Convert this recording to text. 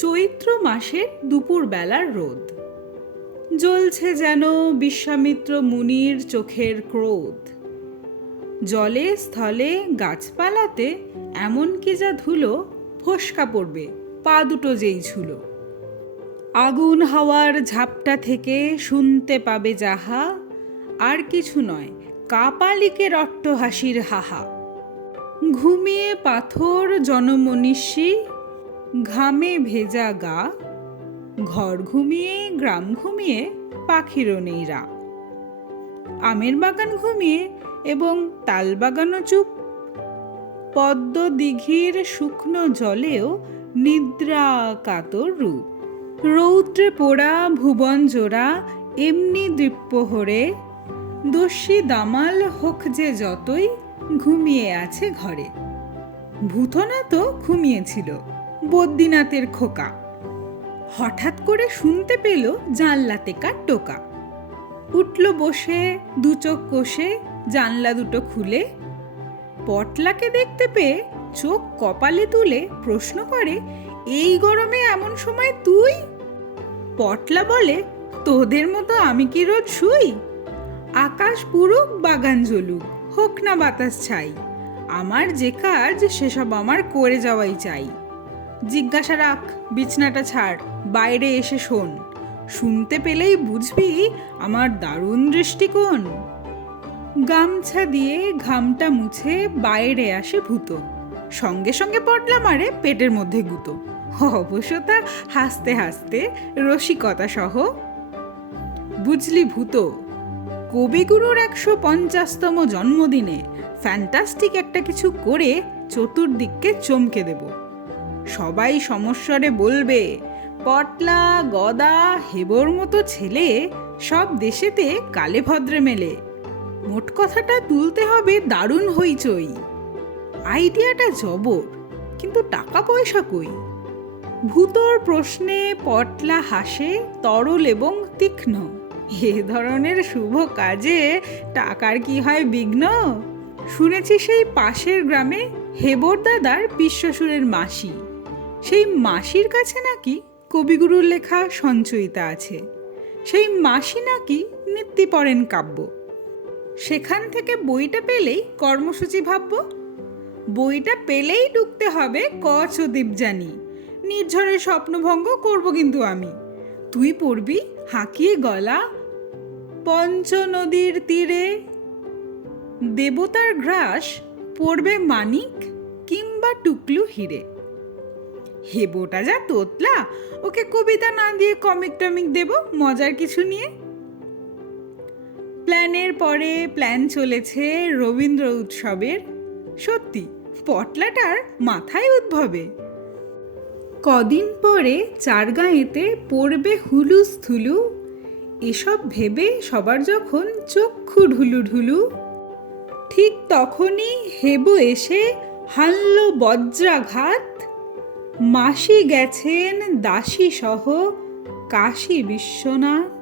চৈত্র মাসের দুপুরবেলার রোদ জ্বলছে যেন বিশ্বামিত্র মুনির চোখের ক্রোধ। জলে স্থলে গাছপালাতে এমন কি যা ধুলো, ফোসকা পড়বে পা দুটো যেই ছুলো। আগুন হাওয়ার ঝাপটা থেকে শুনতে পাবে যাহা, আর কিছু নয় কাপালিকের অট্টহাসির হাহা। ঘুমিয়ে পাথর জনমনীষী, ঘামে ভেজা গা, ঘর ঘুমিয়ে গ্রাম ঘুমিয়ে পাখিরও নেই রা। আমের বাগান ঘুমিয়ে এবং তাল বাগানও চুপ, পদ্ম দিঘির শুকনো জলেও নিদ্রা কাতর রূপ। রৌদ্রে পোড়া ভুবন জোড়া এমনি দীপ্যহরে, দস্যি দামাল হোক যে যতই ঘুমিয়ে আছে ঘরে। ভূতনা তো ঘুমিয়েছিল, বদ্রীনাথের খোকা। হঠাৎ করে শুনতে পেল জানলাতে কার টোকা। উঠল বসে, দু চোখ কষে জানলা দুটো খুলে। পটলাকে দেখতে পেয়ে চোখ কপালে তুলে প্রশ্ন করে, এই গরমে এমন সময় তুই? পটলা বলে, তোদের মতো আমি কি রোজ শুই? আকাশ পুরুক বাগান জ্বলুক, হোক না বাতাস ছাই, আমার যে কাজ সেসব আমার করে যাওয়াই চাই। জিজ্ঞাসা রাখ, বিছনাটা ছাড়, বাইরে এসে শোন, শুনতে পেলেই বুঝবি আমার দারুণ দৃষ্টিকোণ। গামছা দিয়ে ঘামটা মুছে বাইরে আসে ভূত, সঙ্গে সঙ্গে পটলা মারে পেটের মধ্যে গুঁতো। অবশ্য তা হাসতে হাসতে রসিকতা সহ। বুঝলি ভূত, কবিগুরুর 150তম জন্মদিনে ফ্যান্টাস্টিক একটা কিছু করে চতুর্দিককে চমকে দেব। সবাই সমস্বরে বলবে, পটলা গদা হেবর মতো ছেলে সব দেশেতে কালে ভদ্রে মেলে। মোট কথাটা তুলতে হবে দারুণ হইচই। আইডিয়াটা জবর, কিন্তু টাকা পয়সা কই? ভূতর প্রশ্নে পটলা হাসে তরল এবং তীক্ষ্ণ। এ ধরনের শুভ কাজে টাকার কি হয় বিঘ্ন? শুনেছি সেই পাশের গ্রামে হেবর দাদার বিশ্বসুরের মাসি, সেই মাসির কাছে নাকি কবিগুরুর লেখা সঞ্চয়িতা আছে। সেই মাসি নাকি নিত্যি পড়েন কাব্য। সেখান থেকে বইটা পেলেই কর্মসূচি ভাবব। বইটা পেলেই ঢুকতে হবে কচ ও দীপজানি। নির্ঝরের স্বপ্নভঙ্গ করব কিন্তু আমি। তুই পড়বি হাঁকিয়ে গলা, পঞ্চ নদীর তীরে দেবতার গ্রাস পড়বে মানিক কিংবা টুকলু হিরে। হেবোটা যা তোতলা, ওকে কবিতা না দিয়ে কমিক টমিক দেব মজার কিছু নিয়ে। প্ল্যানের পরে প্ল্যান চলেছে রবীন্দ্র উৎসবের। সত্যি পটলাটার মাথায় উদ্ভবে। কদিন পরে চারগাঁয়েতে পড়বে হুলুস থুলু, এসব ভেবে সবার যখন চক্ষু ঢুলু ঢুলু, ঠিক তখনই হেবো এসে হানল বজ্রাঘাত। মাসি গেছেন দাসী সহ কাশী বিশ্বনাথ।